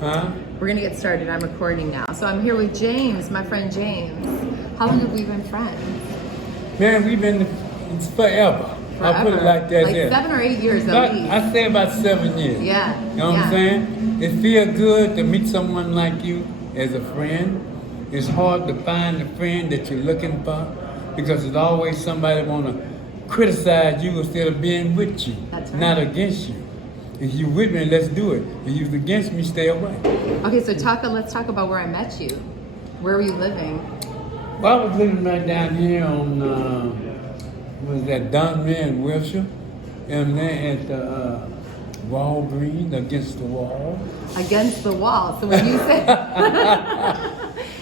Huh? We're gonna get started. I'm recording now. So I'm here with James, my friend James. How long have we been friends? Man, we've been it's forever. I'll put it like that. Like yeah. 7 or 8 years at least. I say about 7 years. Yeah. You know what I'm saying? It feels good to meet someone like you as a friend. It's hard to find the friend that you're looking for because there's always somebody want to criticize you instead of being with you, That's right. not against you. If you're with me, let's do it. If you're against me, stay away. Okay, so let's talk about where I met you. Where were you living? Well, I was living right down here on, was that Dunman in Wilshire? And then at Walgreens, against the wall. Against the wall. So when you say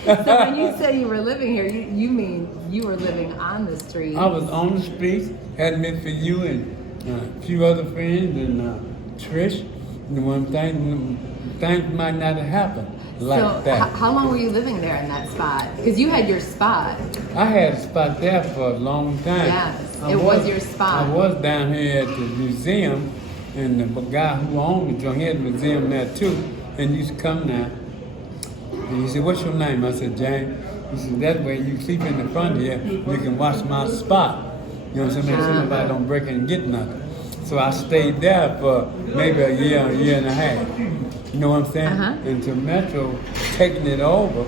so when you say you were living here, you mean you were living on the street? I was on the streets, had met for you and a few other friends and Trish. And one thing, things might not have happened like so that. How long were you living there in that spot? Because you had your spot. I had a spot there for a long time. Yes, it was your spot. I was down here at the museum, and the guy who owned the joint, he had a museum there too, and he used to come now. And he said, "What's your name?" I said, "James." He said, "That way you sleep in the front here, you can watch my spot. You know what I'm saying? So nobody don't break in and get nothing." So I stayed there for maybe a year and a half. You know what I'm saying? Until Metro taking it over,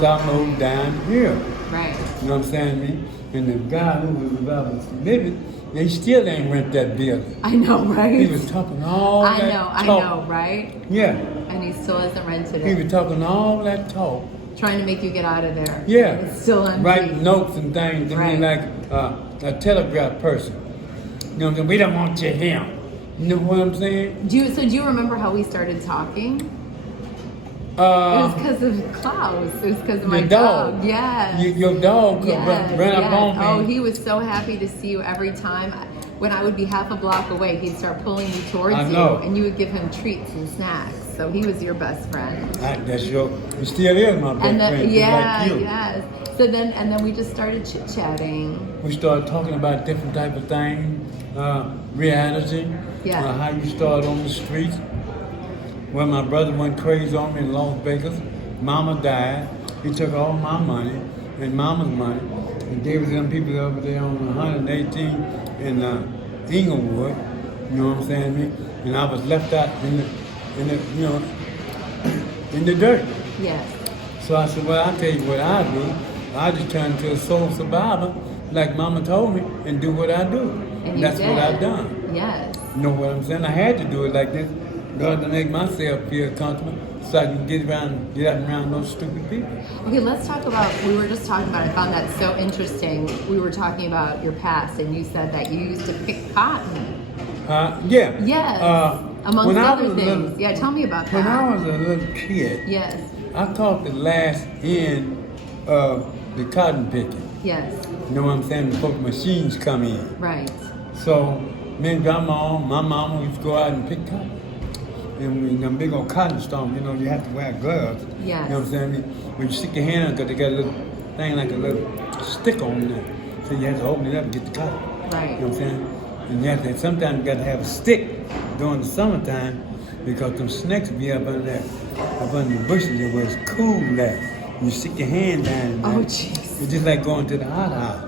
so I moved down here. Right. You know what I'm saying to me? And the guy who was about to living, they still ain't rent that building. I know, right? He was talking all that talk. I know, right? Yeah. And he still hasn't rented He it. was talking all that talk. Trying to make you get out of there. Yeah. It's still empty. Writing notes and things to me like a telegraph person. You know what I'm saying? We don't want you here. You know what I'm saying? Do you remember how we started talking? It was because of Klaus. It was because of my dog. Yeah. Your dog ran up on me. Oh, he was so happy to see you every time. When I would be half a block away, he'd start pulling you towards you, and you would give him treats and snacks. So he was your best friend. That's he still is my best friend. Yeah, like you. yes. So then we just started chit-chatting. We started talking about different type of things, reality, how you start on the streets. When my brother went crazy on me in Las Vegas, Mama died. He took all my money and Mama's money and gave it to them people over there on 118 in Inglewood. You know what I'm saying to me? And I was left out in the dirt. Yes. So I said, well, I'll tell you what I do. I just turn into a soul survivor, like Mama told me, and do what I do. And that's what I've done. Yes. You know what I'm saying? I had to do it like this, God, to make myself feel comfortable, so I can get out and around those stupid people. Okay, let's talk about. We were just talking about. I found that so interesting. We were talking about your past, and you said that you used to pick cotton. Yeah. Yes. Amongst other things. Yeah, tell me about that. When I was a little kid, yes, I caught the last end of the cotton picking. Yes. You know what I'm saying? Before the machines come in. Right. So me and my mama used to go out and pick cotton. And when them big old cotton stomps, you have to wear gloves. Yes. You know what I'm saying? When you stick your hand in, because they got a little thing like a little stick on there. So you have to open it up and get the cotton. Right. You know what I'm saying? And sometimes you got to have a stick during the summertime because them snakes be up under the bushes where it's cool there. You stick your hand down in there. Oh, jeez. It's just like going to the hot house.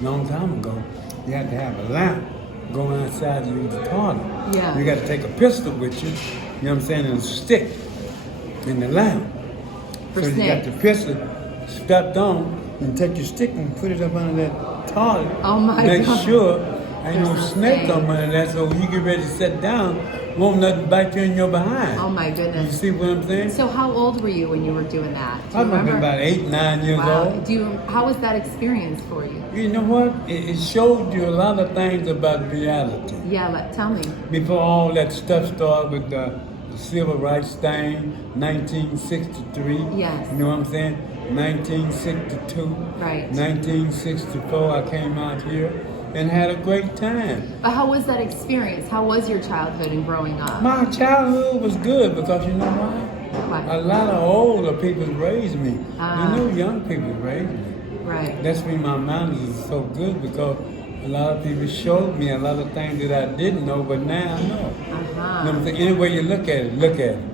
Long time ago, you had to have a lamp going outside to use the toilet. Yeah. You got to take a pistol with you, you know what I'm saying, and a stick in the lamp. For so snakes. You got the pistol strapped on and take your stick and put it up under that toilet. Oh my God. Make sure ain't no There's a snake snake. on under that, so when you get ready to sit down, won't nothing bite you in your behind. Oh my goodness. You see what I'm saying? So how old were you when you were doing that? Do I you must have been remember? about 8, 9 years old. How was that experience for you? You know what? It showed you a lot of things about reality. Yeah, tell me. Before all that stuff started with the civil rights thing, 1963. Yes. You know what I'm saying? 1962. Right. 1964, I came out here and had a great time. But how was that experience? How was your childhood and growing up? My childhood was good because you know why? What? A lot of older people raised me. Young people raised me. Right. That's why my manners is so good because a lot of people showed me a lot of things that I didn't know, but now I know. You know what I'm saying? Any way you look at it, look at it.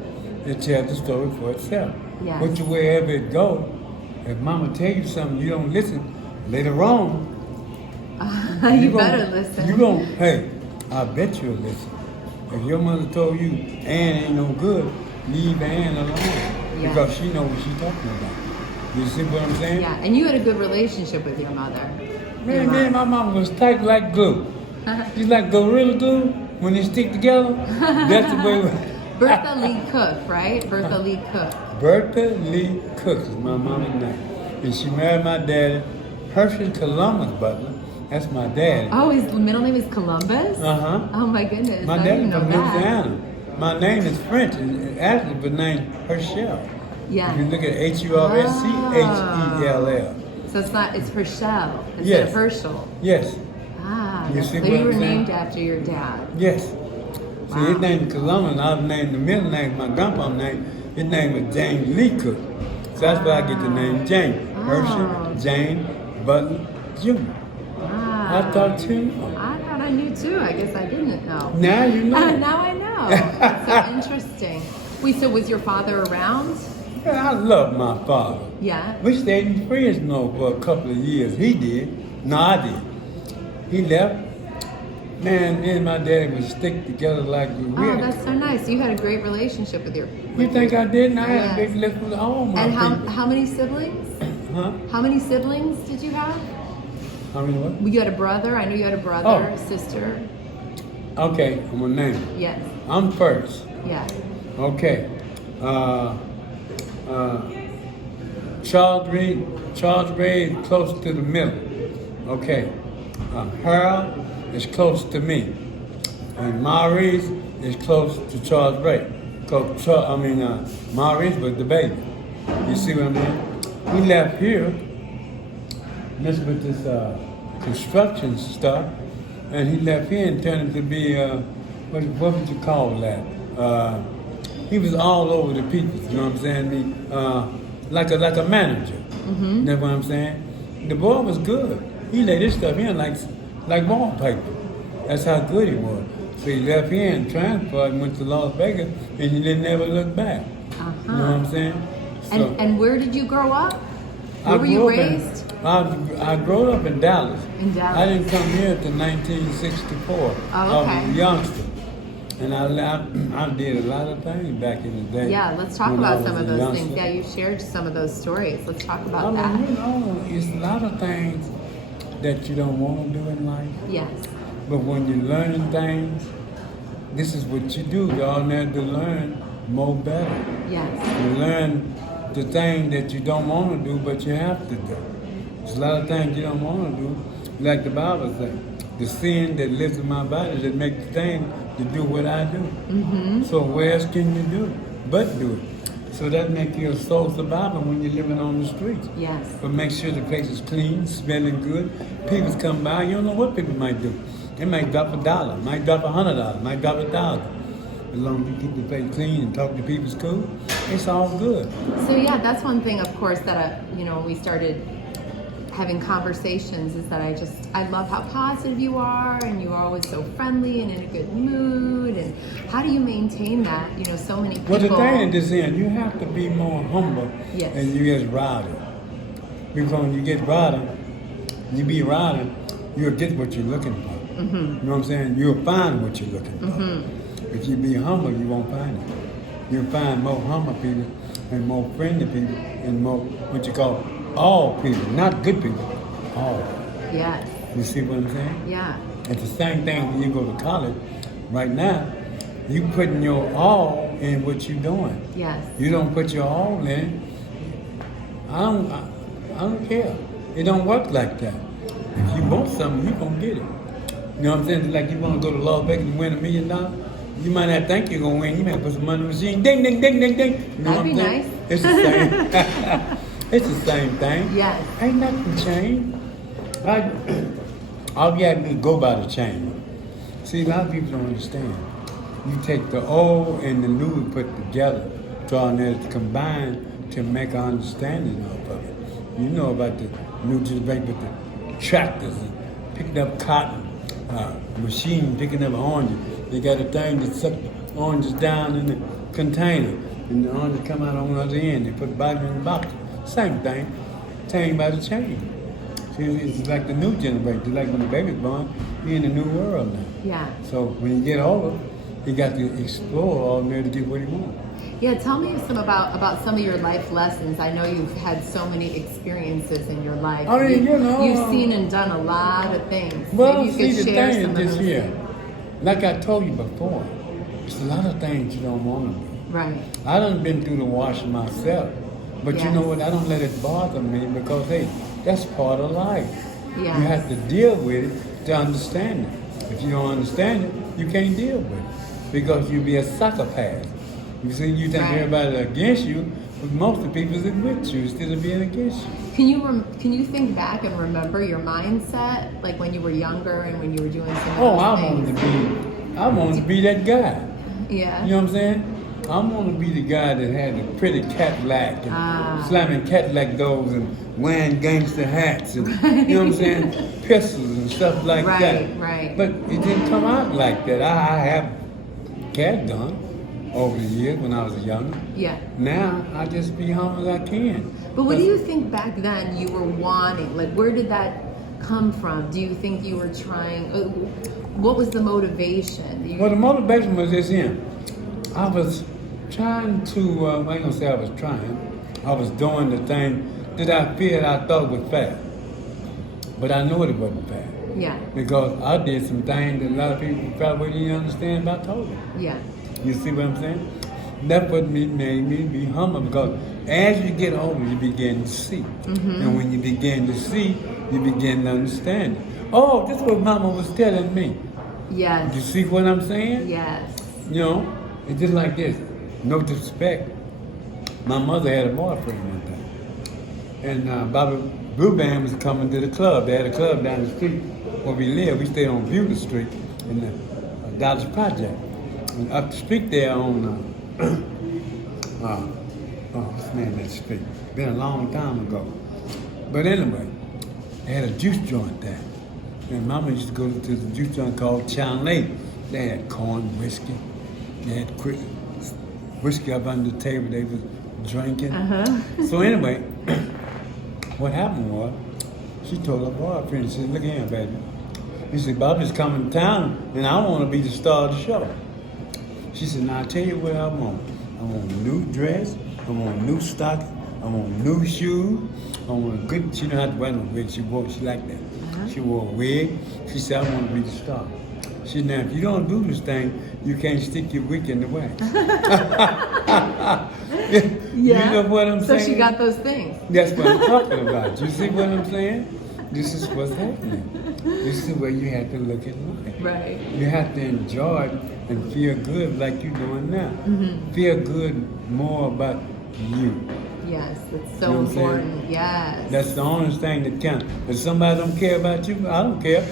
it tells the story for itself. Yes. Which wherever it go, if mama tell you something, you don't listen, later on, you better listen. You gon' hey, I bet you'll listen. If your mother told you Ann ain't no good, leave Ann alone. Yeah. Because she know what she's talking about. You see what I'm saying? Yeah, and you had a good relationship with your mother. Man, me and my mama was tight like glue. She's like Gorilla Glue when they stick together. That's the way. Bertha Lee Cook, right? Bertha Lee Cook. Bertha Lee Cook is my mama's name. And she married my daddy, Hershey Columbus Butler. That's my daddy. Oh, his middle name is Columbus? Uh-huh. Oh my goodness. My I daddy didn't know from that. Louisiana. My name is French, and actually the name Herschel. Yeah. If you look at Hurschell. So it's Herschel instead Yes. of Herschel. Yes. Ah, You see so what you I'm were saying? named after your dad. Yes. Wow. See, his name is Columbus, and I was named the middle name, my grandpa's name. His name was James Lee Cook. So that's where I get the name James. Herschel James Butler Jr. Wow. I thought you knew. I thought I knew too. I guess I didn't know. Now you know. Now I know. That's so interesting. Wait, so was your father around? Yeah, I love my father. Yeah. We stayed in Fresno for a couple of years. He did. No, I did. He left. Man, me and my daddy would stick together like we Oh, that's so nice. You had a great relationship with your. You think I didn't? I had Yes. a big list with all my And people. how many siblings? Huh? How many siblings did you have? How many what? You had a brother. I know you had a brother, Oh. sister. Okay, I'm gonna name it. Yes. I'm first. Yes. Okay. Charles Reed is close to the middle. Okay. Harold is close to me. And Maurice is close to Charles Ray. Maurice was the baby. You see what I mean? He left here, messed with this construction stuff, and he left here and turned to be, what would you call that? He was all over the people, you know what I'm saying? Like a manager. Mm-hmm. That's what I'm saying? The boy was good. He laid his stuff in like wallpaper. That's how good he was. So he left here and transferred and went to Las Vegas, and he didn't ever look back. Uh-huh. You know what I'm saying? So, And where did you grow up? Where were you raised? I grew up in Dallas. In Dallas. I didn't come here till 1964. Oh, okay. I was a youngster. And I did a lot of things back in the day. Yeah, let's talk when I about was some a of those youngster. things. Yeah, you shared some of those stories. Let's talk about I that. mean, you know, it's a lot of things that you don't want to do in life. Yes. But when you're learning things, this is what you do. You're on there to learn more better. Yes. You learn the thing that you don't want to do, but you have to do. There's a lot of things you don't want to do, like the Bible says. The sin that lives in my body that makes the thing to do what I do. Mm-hmm. So where else can you do but do it? So that makes you a soul survivor when you're living on the streets. Yes. But make sure the place is clean, smelling good. People come by, you don't know what people might do. They might drop $1, might drop $100, might drop $1,000. As long as you keep the place clean and talk to people's cool, it's all good. So yeah, that's one thing, of course, that we started having conversations is that I love how positive you are, and you are always so friendly and in a good mood. And how do you maintain that? So many people. Well, the thing is, you have to be more humble, Yes. and you get rowdy. Because when you get rowdy, you'll get what you're looking for. Mm-hmm. You know what I'm saying? You'll find what you're looking for. Mm-hmm. If you be humble, you won't find it. You'll find more humble people and more friendly people and more what you call all people, not good people, all. Yes. You see what I'm saying? Yeah. It's the same thing when you go to college. Right now, you putting your all in what you're doing. Yes. You don't put your all in. I don't care. It don't work like that. If you want something, you're gonna get it. You know what I'm saying? Like you want to go to Las Vegas and win $1 million. You might not think you're gonna win. You might put some money in the machine. Ding, ding, ding, ding, ding. You know That'd be what I'm saying? nice. It's the same. It's the same thing. Yes. Ain't nothing changed. All you have to do is go by the change. See, a lot of people don't understand. You take the old and the new and put together, trying to combine to make an understanding of it. You know about the new generation with the tractors and picking up cotton, machine picking up oranges. They got a thing that suck the oranges down in the container. and the orange come out on the other end. They put bottom in the box. Same thing, chain by the chain. See, it's like the new generation. It's like when the baby's born, you're in a new world now. Yeah. So when you get older, you got to explore all there to get what you want. Yeah, tell me some about some of your life lessons. I know you've had so many experiences in your life. I mean, you've seen and done a lot of things. Well, Maybe you see, could the share thing some is of this those here, things. like I told you before, there's a lot of things you don't want to do. Right. I done been through the wash myself, but you Yes. know what? I don't let it bother me because, hey, that's part of life. Yes. You have to deal with it to understand it. If you don't understand it, you can't deal with it because you'll be a psychopath. You see, you think Right. everybody's against you, but most of the people is with you instead of being against you. Can you think back and remember your mindset, like when you were younger and when you were doing some of Oh, those I wanted to be that guy. Yeah. You know what I'm saying? I want to be the guy that had the pretty Cadillac and slamming Cadillac doors and wearing gangster hats and, you know what I'm saying, pistols and stuff like that. Right. But it didn't come out like that. I have cat done over the years when I was younger. Yeah. Now, I just be humble as I can. But what do you think back then you were wanting? Like, where did that come from? Do you think you were trying? What was the motivation? Well, the motivation was this here. I was trying to, I ain't gonna say I was trying. I was doing the thing that I thought was fair. But I knew it wasn't fair. Yeah. Because I did some things that a lot of people probably didn't understand, but I told them. Yeah. You see what I'm saying? That's what made me be humble, because as you get older, you begin to see. Mm-hmm. And when you begin to see, you begin to understand it. Oh, this is what Mama was telling me. Yes. You see what I'm saying? Yes. You know, it's just like this. No disrespect. My mother had a boyfriend one time. And Bobby Blvd was coming to the club. They had a club down the street where we lived. We stayed on Blvd Street in the Dallas Project. And up the street there on, what's the name of that street? Been a long time ago. But anyway, they had a juice joint there. And Mama used to go to the juice joint called Chow Lake. They had corn, whiskey. They had whiskey up under the table they was drinking. So anyway, what happened was, she told her boyfriend, she said, look here, baby. He said, Bobby's coming to town and I want to be the star of the show. She said, now I'll tell you what I want. I want a new dress, I want new stockings, I want new shoes, I want a good, she didn't have to wear no wig, she liked that. She wore a wig, she said, I want to be the star. She said, now if you don't do this thing, you can't stick your wig in the wax. You know what I'm saying? So she got those things. That's what I'm talking about. You see what I'm saying? This is what's happening. This is where you have to look at life. Right. You have to enjoy it and feel good like you're doing now. Mm-hmm. Feel good more about you. Yes, it's You so know what I'm saying? important. Yes. That's the only thing that counts. If somebody don't care about you, I don't care.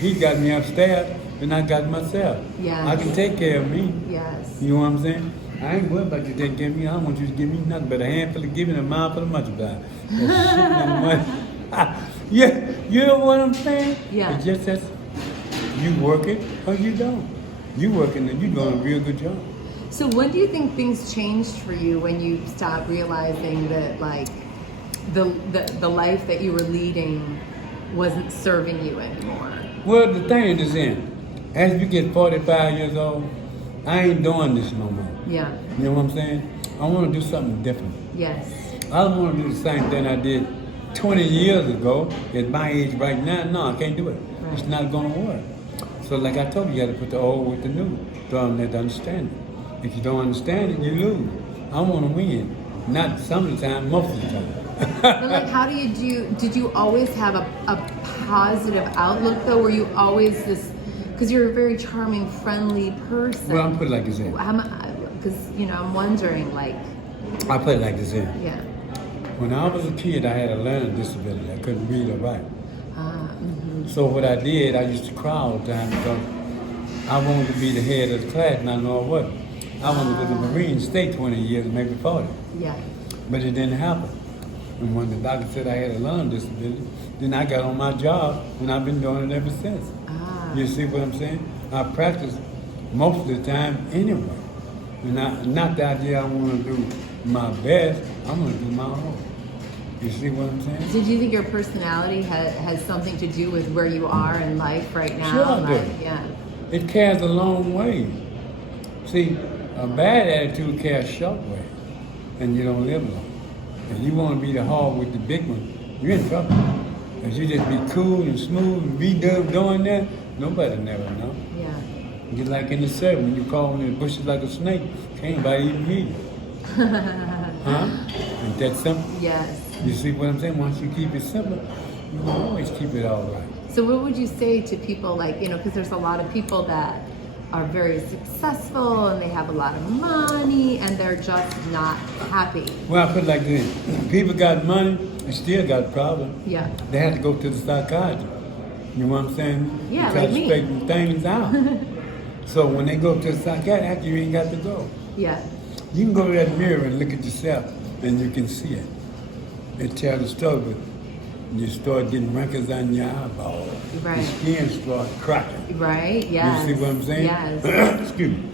He got me upstairs and I got myself. Yes. I can take care of me. Yes. You know what I'm saying? I ain't worried about you taking care of me. I don't want you to give me nothing but a handful of giving and a mouthful of multiply. Yeah, you know what I'm saying? Yeah. It's just that you work it or you don't. You working and you doing a real good job. So when do you think things changed for you when you stopped realizing that like the life that you were leading wasn't serving you anymore? Well, the thing is in, as you get 45 years old, I ain't doing this no more. Yeah. You know what I'm saying? I want to do something different. Yes. I don't want to do the same thing I did 20 years ago at my age right now. No, I can't do it. Right. It's not going to work. So like I told you, you got to put the old with the new. So I'm there to understand it. If you don't understand it, you lose. I want to win. Not some of the time, most of the time. But like, how did you always have a positive outlook though? Were you always this, because you're a very charming, friendly person. Well, I'm put it like this in. Because, I'm wondering like. I put it like this in. Yeah. When I was a kid, I had a learning disability. I couldn't read or write. Mm-hmm. So what I did, I used to cry all the time because I wanted to be the head of the class and I know I wasn't. I wanted to go to the Marine State 20 years, maybe 40. Yeah. But it didn't happen. And when the doctor said I had a learning disability, then I got on my job and I've been doing it ever since. You see what I'm saying? I practice most of the time anyway. And not the idea I want to do my best, I'm going to do my own. You see what I'm saying? So do you think your personality has something to do with where you are in life right now? Sure I do. Like, yeah. It carries a long way. See, a bad attitude carries short way, and you don't live long. If you want to be the hog with the big one, you're in trouble. If you just be cool and smooth and be doing that, nobody never know. Yeah. You're like in the service, when you call in the bushes like a snake, can't nobody even hear you. Huh? Ain't that simple? Yes. You see what I'm saying? Once you keep it simple, you will always keep it all right. So what would you say to people like, because there's a lot of people that are very successful and they have a lot of money and they're just not happy. Well, I put it like this. People got money and still got a problem. Yeah. They have to go to the psychiatrist. You know what I'm saying? Yeah, to try like to me. straighten things out. So when they go to the psychiatrist, you ain't got to go. Yeah. You can go to that mirror and look at yourself and you can see it. It tells the story, but you start getting wrinkles on your eyeball. Right. Your skin starts cracking. Right, yes. You see what I'm saying? Yes. Excuse me.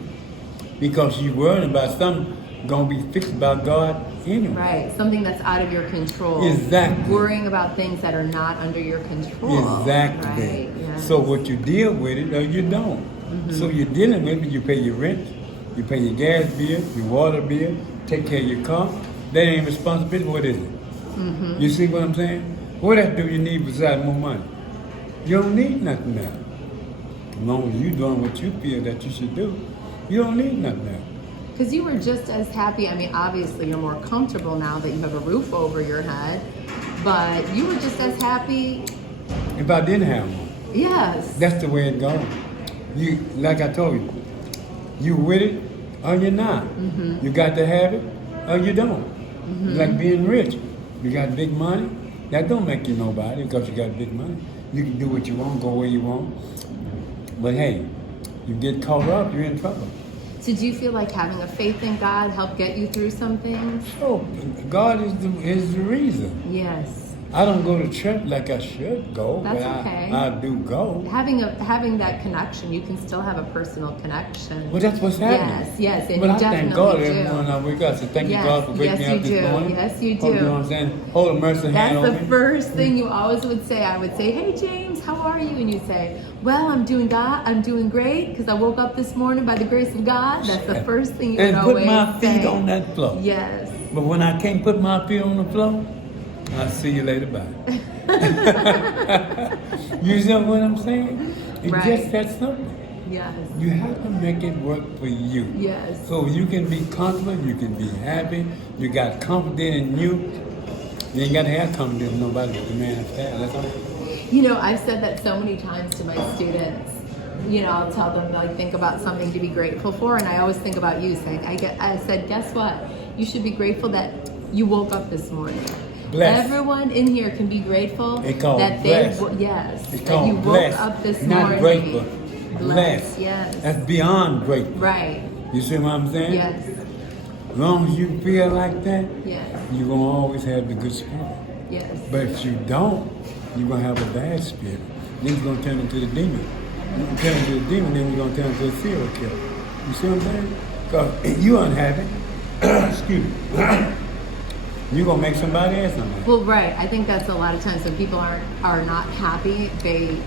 Because you're worrying about something going to be fixed by God anyway. Right, something that's out of your control. Exactly. Worrying about things that are not under your control. Exactly. Right, yes. So what you deal with it or you don't. So you're dealing with it, you pay your rent, you pay your gas bill, your water bill, take care of your car. That ain't responsibility. What is it? You see what I'm saying? What else do you need besides more money? You don't need nothing else. As long as you're doing what you feel that you should do, you don't need nothing else. Because you were just as happy. I mean, obviously you're more comfortable now that you have a roof over your head, but you were just as happy. If I didn't have one, Yes. that's the way it goes. You, like I told you, you with it or you're not. You got to have it or you don't. Like being rich. You got big money, that don't make you nobody because you got big money. You can do what you want, go where you want. But hey, you get caught up, you're in trouble. So do you feel like having a faith in God helped get you through some things? So God is the reason. Yes. I don't go to church like I should go, That's but okay. I do go. Having that connection, you can still have a personal connection. Well, that's what's happening. Yes, and But you I thank definitely God do. every morning I wake up. So thank you, Yes, God, for waking yes, me up you this do. morning. Yes, you Oh, you do. know what I'm saying? Hold a mercy hand That's on the me. first thing you always would say. I would say, "Hey James, how are you?" And you say, "Well, I'm doing great because I woke up this morning by the grace of God." That's the first thing you would And always put my feet say. on that floor. Yes. But when I can't put my feet on the floor, I'll see you later, bye. You know what I'm saying? It's Right. just that simple. Yes. You have to make it work for you. Yes. So you can be comfortable, you can be happy, you got confidence in you. You ain't got to have confidence in nobody but the man that's that's all. I've said that so many times to my students. I'll tell them, like, think about something to be grateful for, and I always think about you, saying, I said, guess what? You should be grateful that you woke up this morning. Blessed. Everyone in here can be grateful It's called that blessed. Yes, It's that called you woke blessed. up this Not morning. grateful. Blessed. Yes. That's beyond grateful. Right. You see what I'm saying? Yes. As long as you feel like that, Yes. you're going to always have the good spirit. Yes. But if you don't, you're going to have a bad spirit. Then you're going to turn into the demon. You can turn into the demon, then you're going to turn into a serial killer. You see what I'm saying? Because you're unhappy. Excuse me. You're going to make somebody else unhappy. Well, right. I think that's a lot of times when people are not happy, they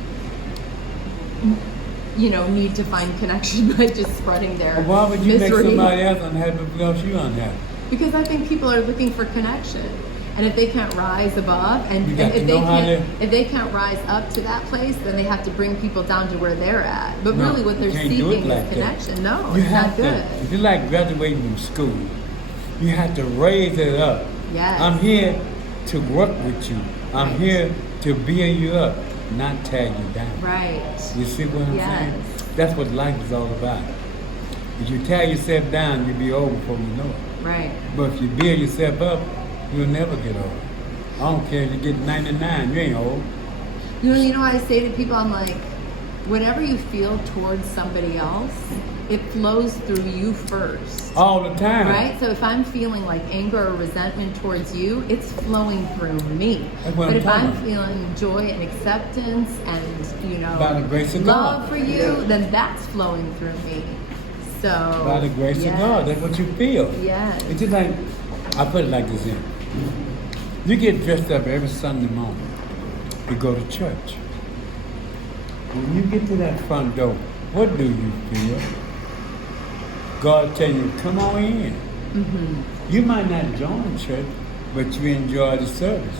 need to find connection by just spreading their Well, why would you misery. make somebody else unhappy because you're unhappy? Because I think people are looking for connection, and if they can't rise above, and You got to if know how to- if they can't rise up to that place, then they have to bring people down to where they're at. But No, really, what they're you can't do it seeking like is that. connection. No, You it's have not to. good. If you're like graduating from school, you have to raise it up. Yes. I'm here to work with you. I'm Right. here to build you up, not tear you down. Right. You see what I'm Yes. saying? That's what life is all about. If you tear yourself down, you'll be old before you know it. Right. But if you build yourself up, you'll never get old. I don't care if you get 99, you ain't old. You know, I say to people, I'm like, whatever you feel towards somebody else, it flows through you first. All the time. Right? So if I'm feeling like anger or resentment towards you, it's flowing through me. That's what But I'm if talking I'm about. feeling joy and acceptance and, By the grace of love God. for you, then that's flowing through me. So by the grace of God, that's what you feel. Yes. It's just like, I put it like this in. You get dressed up every Sunday morning to go to church. When you get to that front door, what do you feel? God tell you, come on in. Mm-hmm. You might not join church, but you enjoy the service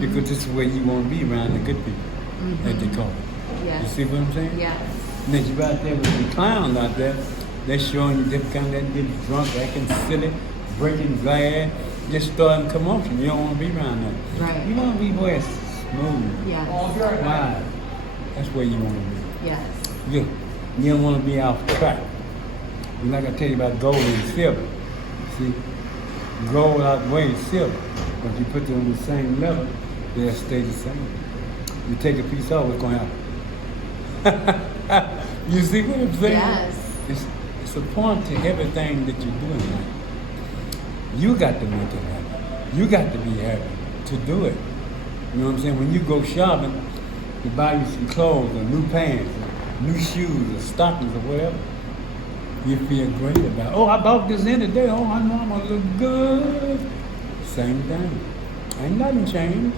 because this is where you want to be around the good people, as they call it. Yes. You see what I'm saying? Yes. And then you out there with some clowns out there, they're showing you different kind of getting drunk, acting silly, breaking glass, just starting commotion. You don't want to be around that. Right. You want to be where it's smooth, Yes. quiet. That's where you want to be. Yes. You don't want to be off track. Like I tell you about gold and silver. See, gold outweighs silver, but you put them on the same level, they'll stay the same. You take a piece off, what's going to happen? You see what I'm saying? Yes. It's a point to everything that you're doing in life. You got to make it happen. You got to be happy to do it. You know what I'm saying? When you go shopping, to buy you some clothes or new pants, or new shoes or stockings or whatever, you feel great about it. Oh, I bought this in today. Oh, I know I'm going to look good. Same thing. Ain't nothing changed.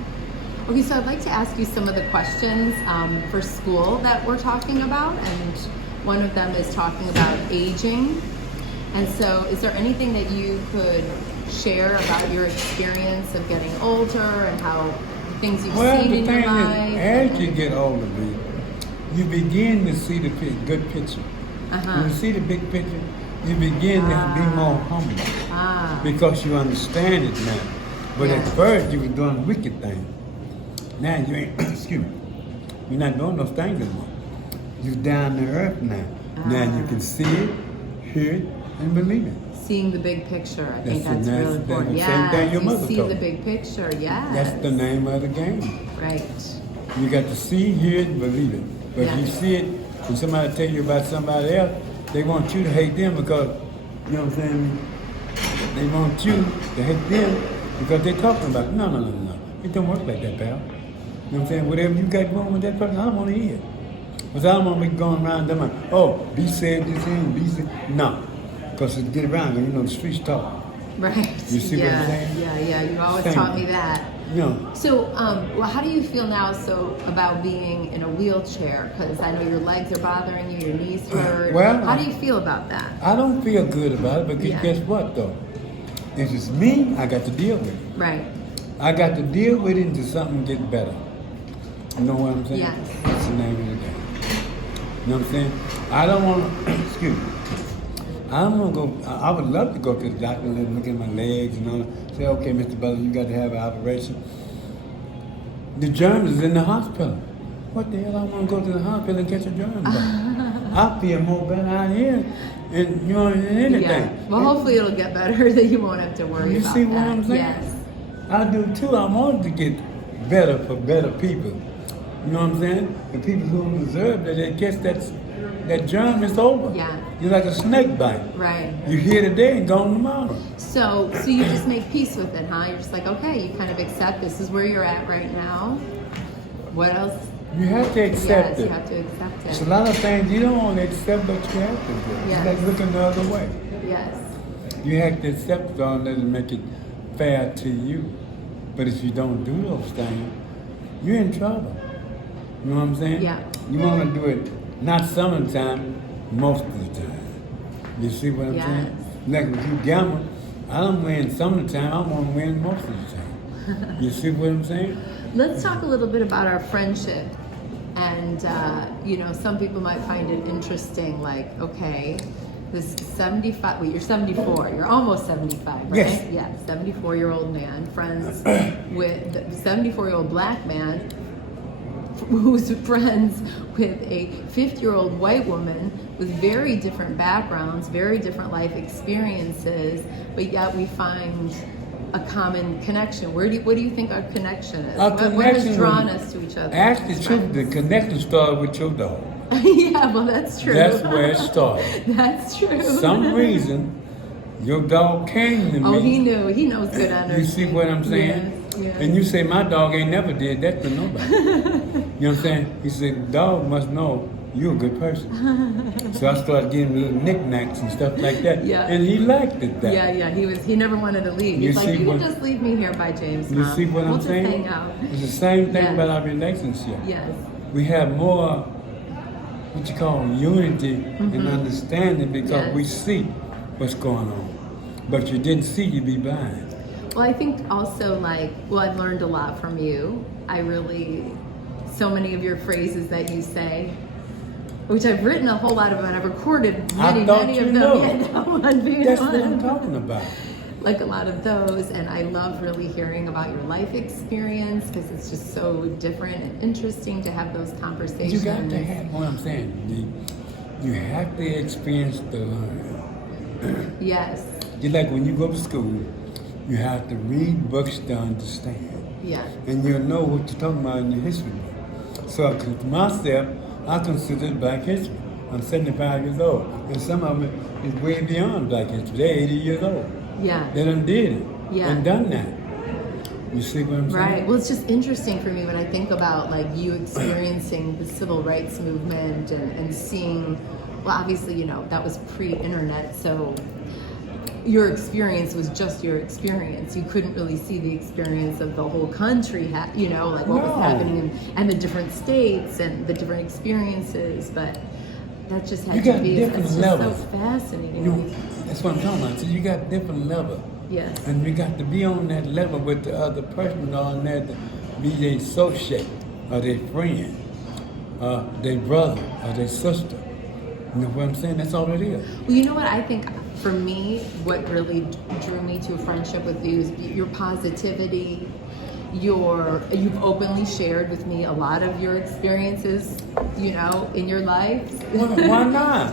Okay, so I'd like to ask you some of the questions for school that we're talking about, and one of them is talking about aging. And so is there anything that you could share about your experience of getting older and how things you've seen in your life? As you get older, you begin to see the good picture. When you see the big picture, you begin to be more humble because you understand it now. But at first, you were doing wicked things. Now you ain't, excuse me, you're not doing those things anymore. You're down to earth now. Now you can see it, hear it, and believe it. Seeing the big picture, I think that's the really important. the same thing your mother you see told the me. big picture, yes. That's the name of the game. Right. You got to see, hear it, believe it. But if you see it, when somebody tell you about somebody else, they want you to hate them because, you know what I'm saying? They want you to hate them because they're talking about it. No. It don't work like that, pal. You know what I'm saying? Whatever you got going with that person, I don't want to hear it. Because I don't want to be going around them like, oh, be said this and be said. No. Because to get around, you know, the streets talk. Right. You see what I'm saying? Yeah. You always Same. taught me that. No. So, well, how do you feel now about being in a wheelchair? Because I know your legs are bothering you, your knees hurt. Well, how do you feel about that? I don't feel good about it because guess what, though? If it's me, I got to deal with it. Right. I got to deal with it until something gets better. You know what I'm saying? Yes. That's the name of the game. You know what I'm saying? I don't want to, excuse me. I don't want to go, I would love to go to the doctor and look at my legs and all that. Say, okay, Mr. Butler, you got to have an operation. The germ is in the hospital. What the hell I want to go to the hospital and catch a germ? I feel more better out here and, you know, than anything. Yeah. Well, hopefully it'll get better that you won't have to worry You about see that. what I'm saying? Yes. I do too. I want to get better for better people. You know what I'm saying? The people who don't deserve that, they catch that germ, it's over. Yeah. You're like a snake bite. Right. You're here today and gone tomorrow. So you just make peace with it, huh? You're just like, okay, you kind of accept this is where you're at right now. What else? You have to accept Yes, it. you have to accept it. It's a lot of things you don't want to accept, but you have to do. Yes. It's like looking the other way. Yes. You have to accept it all that make it fair to you. But if you don't do those things, you're in trouble. You know what I'm saying? Yeah. You want to do it not some of the time, most of the time. You see what I'm saying? Like if you gamble, I don't win some of the time, I want to win most of the time. You see what I'm saying? Let's talk a little bit about our friendship. And, some people might find it interesting, like, okay, this 75, wait, you're 74, you're almost 75, right? Yes. Yeah, 74-year-old man, friends with the 74-year-old black man who's friends with a 50-year-old white woman with very different backgrounds, very different life experiences, but yet we find a common connection. What do you think our connection is? What has drawn us to each other? Actually, the connection started with your dog. Yeah, well, that's true. That's where it started. That's true. Some reason, your dog came to me. Oh, he knew. He knows good energy. You see what I'm saying? Yes. And you say, my dog ain't never did that to nobody. You know what I'm saying? He said, dog must know you're a good person. So I started getting little knickknacks and stuff like that. Yeah. And he liked it that. Yeah. He never wanted to leave. He's like, you can just leave me here by James. You Mom. see what we'll I'm saying? Just hang out. It's the same thing Yes. about our relationship. Yes. We have more, what you call unity and understanding because Yes. we see what's going on. But you didn't see, you be blind. Well, I think also I've learned a lot from you. So many of your phrases that you say, which I've written a whole lot of, and I've recorded many of them. That's what I'm talking about. Like a lot of those, and I love really hearing about your life experience because it's just so different and interesting to have those conversations. You got to have what I'm saying. You have to experience to learn. Yes. Just like when you go to school, you have to read books to understand. Yeah. And you'll know what you're talking about in your history book. So to myself, I consider it Black history. I'm 75 years old. And some of it is way beyond Black history. They're 80 years old. Yeah. They done did it. Yeah. And done that. You see what I'm saying? Right. Well, it's just interesting for me when I think about you experiencing the civil rights movement and seeing, well, obviously, that was pre-internet, so your experience was just your experience. You couldn't really see the experience of the whole country, what was happening and the different states and the different experiences. But that just had to be, it's just levels. so fascinating. That's what I'm talking about. So you got different levels. Yes. And we got to be on that level with the other person on there to be their associate or their friend, their brother or their sister. You know what I'm saying? That's all it is. Well, you know what I think for me, what really drew me to a friendship with you is your positivity. You've openly shared with me a lot of your experiences, in your life. Why not?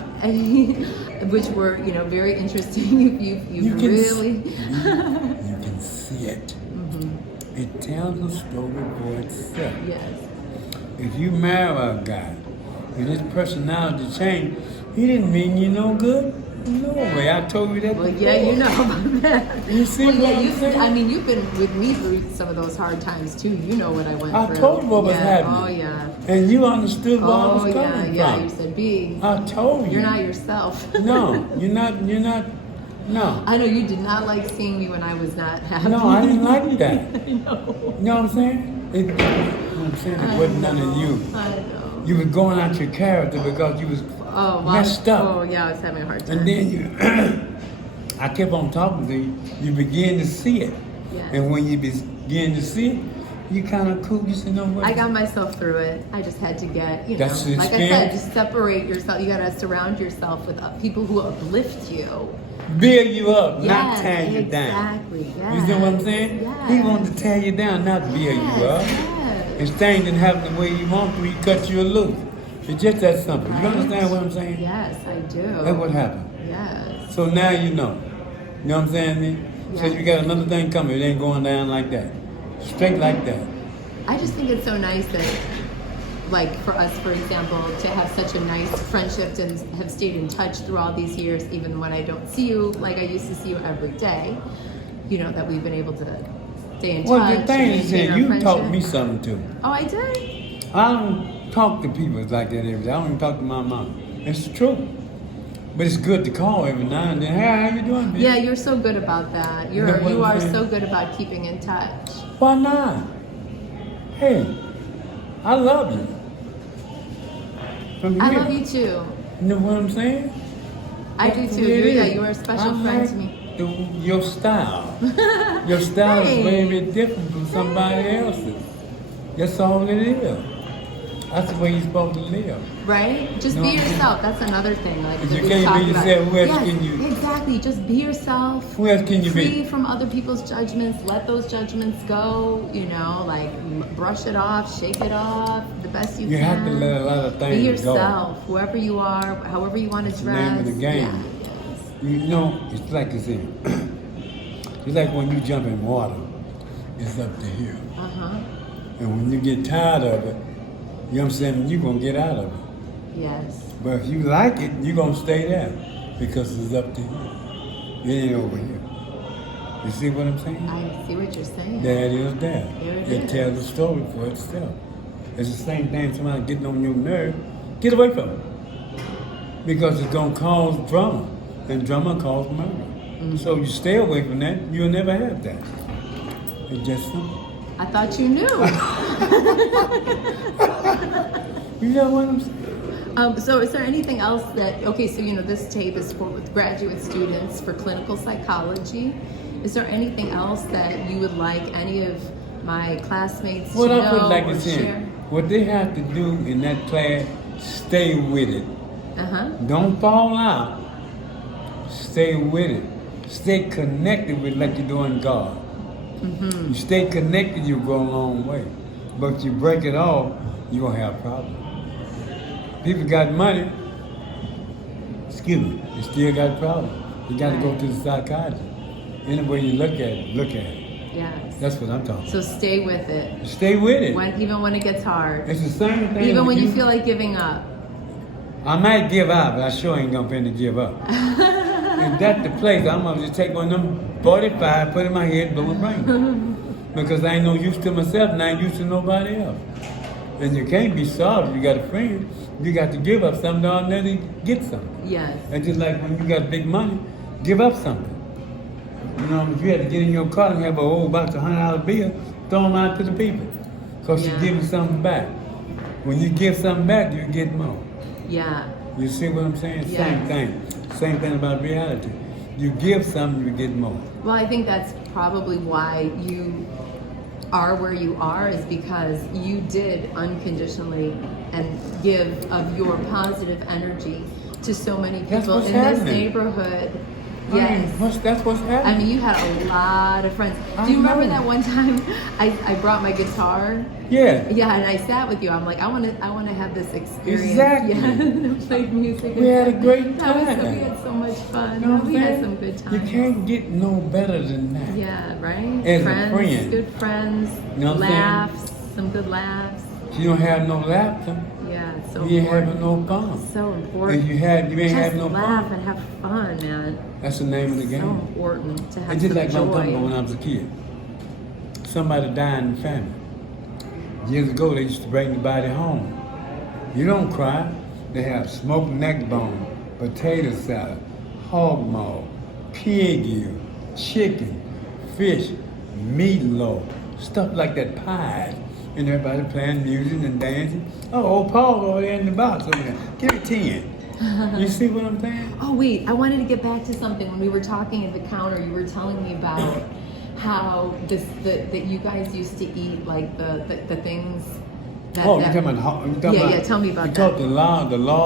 Which were, very interesting. You really. You can see it. Mm-hmm. It tells a story for itself. Yes. If you marry a guy and his personality changed, he didn't mean you no good. No way. I told you that Well, before. yeah, you know about that. You see what I'm saying? You've been with me through some of those hard times too. You know what I went through. I told you what was happening. Oh, yeah. And you understood where I was coming from. Yeah, you said, B. I told you. You're not yourself. No, you're not, no. I know you did not like seeing me when I was not happy. No, I didn't like that. I know. You know what I'm saying? It wasn't none of you. I know. You was going out your character because you was messed up. Oh, yeah, I was having a hard time. And then I kept on talking to you. You begin to see it. Yes. And when you begin to see it, you kind of cool. You said, no, what? I got myself through it. I just had to get, That's the like I experience. said, just separate yourself. You got to surround yourself with people who uplift you. Build you up, Yes, not tear you down. Exactly. You see what I'm saying? Yes. He wanted to tear you down, not build you up. Yes. If things didn't happen the way you want to, he cut you loose. It's just that simple. You Right. understand what I'm saying? Yes, I do. That's what happened. Yes. So now you know. You know what I'm saying? So Yes. you got another thing coming. It ain't going down like that. Straight like that. I just think it's so nice that, for us, for example, to have such a nice friendship and have stayed in touch through all these years, even when I don't see you like I used to see you every day, that we've been able to stay in touch. Well, the thing and is maintain that our you friendship. taught me something too. Oh, I did? I don't talk to people like that every day. I don't even talk to my mom. It's the truth. But it's good to call every now and then. Hey, how you doing, baby? Yeah, you're so good about that. You know what I'm are saying? so good about keeping in touch. Why not? Hey, I love you. From I here. love you too. You know what I'm saying? I do That's too. what it is. You are a special I friend like to me. Your style. Your style is very different from somebody else's. That's all it is. That's the way you're supposed to live. Right? Just No, be I mean- yourself. That's another thing. If that you we can't talked be about. yourself, who else Yes, can you- Exactly. Just be yourself. Who else can you be? Free from other people's judgments. Let those judgments go. Brush it off, shake it off the best you You can. have to let a lot of things Be go. yourself, whoever you are, however you want to That's the dress. name of the game. Yeah. You know, it's like this here. It's like when you jump in water, it's up to here. Uh-huh. And when you get tired of it, you know what I'm saying, you're going to get out of it. Yes. But if you like it, you're going to stay there because it's up to you. It ain't over here. You see what I'm saying? I see what you're saying. There it is there. There it It is. tells a story for itself. It's the same thing, somebody getting on your nerve, Get away from it. Because it's going to cause drama. And drama causes murder. Mm-hmm. So you stay away from that, you'll never have that. It's just simple. I thought you knew. You know what I'm saying? So is there anything else that, okay, so this tape is for with graduate students for clinical psychology. Is there anything else that you would like any of my classmates to know I would like or to say, share? what they have to do in that class, stay with it. Uh-huh. Don't fall out. Stay with it. Stay connected with like you're doing God. Mm-hmm. You stay connected, you go a long way. But you break it off, you're going to have problems. People got money, excuse me, they still got problems. You got to go to the psychiatrist. Any way you look at it, look at it. Yes. That's what I'm talking So stay with it. about. Stay with it. Even when it gets hard. It's the same thing. Even when you feel like giving up. I might give up, but I sure ain't going to give up. If that's the place, I'm going to just take one of them 45, put it in my head, blow my brain. Because I ain't no use to myself and I ain't used to nobody else. And you can't be sorry if you got a friend. You got to give up something or another to get something. Yes. And just like when you got big money, give up something. You know, if you had to get in your car and have a whole box of $100 bill, throw them out to the people. Because you're giving something back. When you give something back, you get more. Yeah. You see what I'm saying? Yes. Same thing. Same thing about reality. You give something, you get more. Well, I think that's probably why you are where you are, is because you did unconditionally and give of your positive energy to so many people in this neighborhood. Yes. That's what's happening. I mean, you had a lot of friends. Do you remember that one time I brought my guitar? Yeah. Yeah, and I sat with you. I'm like, I want to have this experience. Exactly. Yeah, and played music. We had a great time. We had so much fun. You know what We I'm had saying? some good times. You can't get no better than that. Yeah, right? As a friends, friend. good friends, You know what I'm laughs, some good laughs. If you don't have no laughter, Yeah, it's so you ain't important. having no fun. So important. If you ain't Just having no laugh fun. and have fun, man. That's the name of the game. So important to have It's just some like long time ago joy. when I was a kid. Somebody died in the family. Years ago, they used to bring the body home. You don't cry. They have smoked neck bone, potato salad, hog maw, pig ear, chicken, fish, meatloaf, stuff like that, pies. And everybody playing music and dancing. Oh, old Paul over there in the box over there. Give me 10. You see what I'm saying? Oh wait, I wanted to get back to something. When we were talking at the counter, you were telling me about how that you guys used to eat like the things that. Oh, you're talking about. Yeah, tell me about that. You talked the law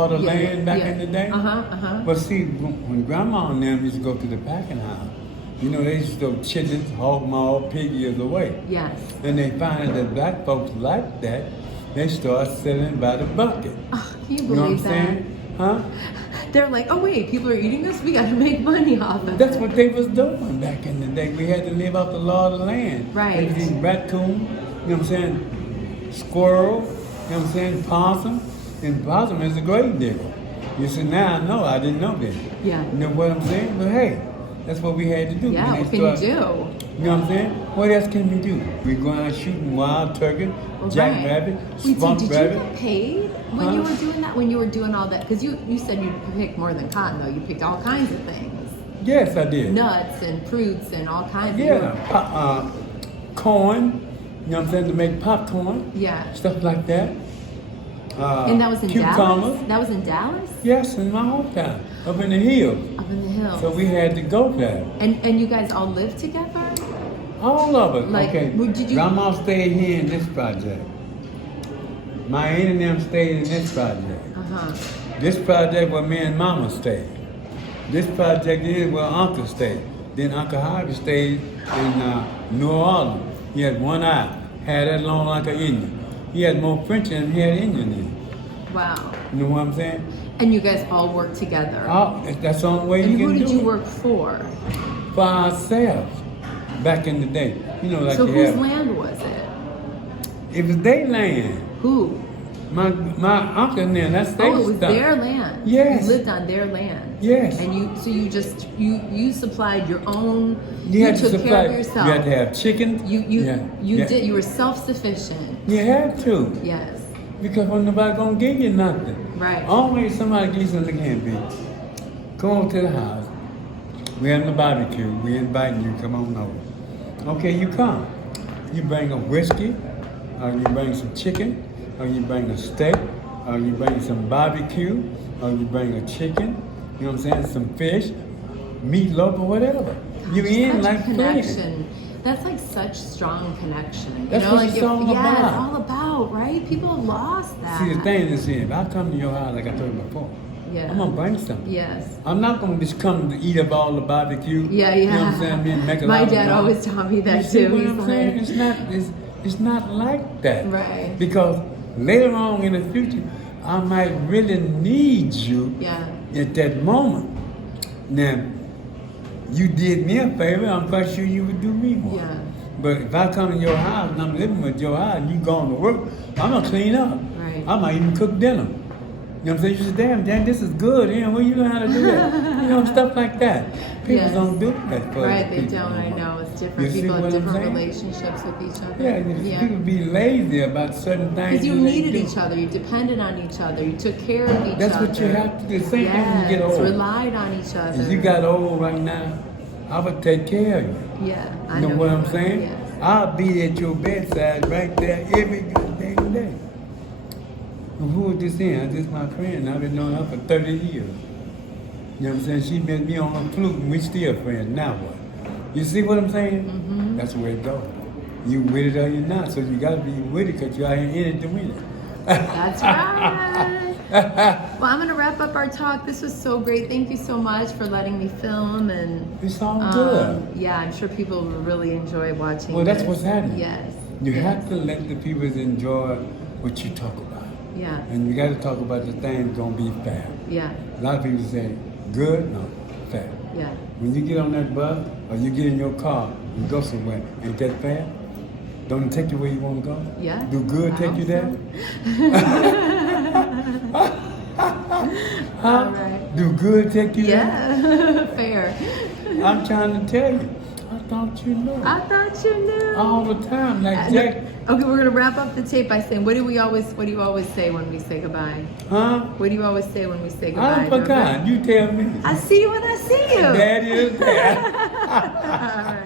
of the land back yeah. in the day? Uh-huh. But see, when Grandma and them used to go to the packing house, you know, they used to throw chickens, hog maw, pig ears away. Yes. And they find that black folks like that, they start selling by the bucket. Oh, can you You know what I'm believe that? saying? Huh? They're like, oh wait, people are eating this. We got to make money off of That's it. what they was doing back in the day. We had to live off the law of the land. Right. They was eating raccoon, you know what I'm saying? Squirrel, you know what I'm saying? Possum. And possum is a grave digger. You see, now I know, I didn't know that. Yeah. You know what I'm saying? But hey, that's what we had to do. Yeah, When what they can you start- do? You know what I'm saying? What else can we do? We go out shooting wild turkey, Well, jackrabbit, Wait, so skunk did rabbit. you get paid when you Huh? were doing that? When you were doing all that? Because you said you picked more than cotton, though. You picked all kinds of things. Yes, I did. Nuts and fruits and all kinds of Yeah, corn, you know what I'm saying, to make popcorn, Yeah. stuff like that. And that was in cucumbers. Dallas? That was in Dallas? Yes, in my hometown, up in the hills. Up in the hills. So we had to go there. And you guys all lived together? All of it. Like, okay. did you- Grandma stayed here in this project. My aunt and them stayed in this project. Uh-huh. This project where me and Mama stayed. This project is where Uncle stayed. Then Uncle Harvey stayed in New Orleans. He had one eye, had that long like an Indian. He had more French than he had Indian in it. Wow. You know what I'm saying? And you guys all worked together? That's the only way And you who can do did you it. work for? For ourselves, back in the day. You know, like So you whose have. land was it? It was their land. Who? My uncle and them, that's their Oh, it was stuff. their land. Yes. You lived on their land. Yes. And you supplied your own. You had to took supply. care of yourself. You had to have chicken. You were self-sufficient. You had to. Yes. Because when nobody gonna give you nothing. Right. Only if somebody gives something can be. Come on to the house. We're having a barbecue. We're inviting you. Come on over. Okay, you come. You bring a whiskey, or you bring some chicken, or you bring a steak, or you bring some barbecue, or you bring a chicken, you know what I'm saying, some fish, meatloaf, or whatever. You in Such like a connection. That's like such strong connection. That's you know, what like it's all yeah, about. it's all about, right? People have lost that. See, the thing is, if I come to your house, like I told you before, Yeah. I'm going to bring something. Yes. I'm not going to just come to eat up all the barbecue. Yeah, You know what yeah. I'm saying? I mean, make a My lot of dad money. always taught me that You see too. what He's I'm saying? like, It's not like that. Right. Because later on in the future, I might really need you yeah, at that moment. Now, you did me a favor, I'm quite sure you would do me one. yeah, But if I come to your house and I'm living with your house and you going to work, I'm going to clean up. Right. I might even cook dinner. You know what I'm saying? You say, damn, this is good. You know, where you learn how to do that? You know, stuff like that. People Yes. don't do that for right. other They people don't. no I more. know it's You different. see People have what I'm different saying? relationships with each other. Yeah, people be lazy about certain things. Because you that they needed do. each other, you depended on each other, you took care of each That's other. what you have to do. Same thing when you get Yes, old. relied on each other. If you got old right now, I would take care of you. Yeah, I You know what I'm that. saying? Yes. I'll be at your bedside right there every goddamn day. And who is this in? This is my friend. I've been knowing her for 30 years. You know what I'm saying? She met me on a flute and we still friends. Now what? You see what I'm saying? Mm-hmm. That's where it goes. You with it or you're not. So you got to be with it because you're out here in it to win it. That's right. Well, I'm going to wrap up our talk. This was so great. Thank you so much for letting me film. And It's all good. yeah, I'm sure people will really enjoy watching. Well, that's this. what's happening. Yes. You yes. have to let the people enjoy what you talk about. Yeah. And you got to talk about the things going to be fair. Yeah. A lot of people say, good, no, fair. Yeah. When you get on that bus or you get in your car and go somewhere, ain't that fair? Don't it take you where you want to go? Yeah. Do good I take you hope there? Huh? All right. Do good take you Yeah. Fair. there? I'm trying to tell you. I thought you knew. I thought you knew. All the time, like Jack. Okay, we're gonna wrap up the tape by saying, what do you always say when we say goodbye? Huh? What do you always say when we say goodbye? I forgot. You tell me. I see you when I see you. Daddy is there. All right.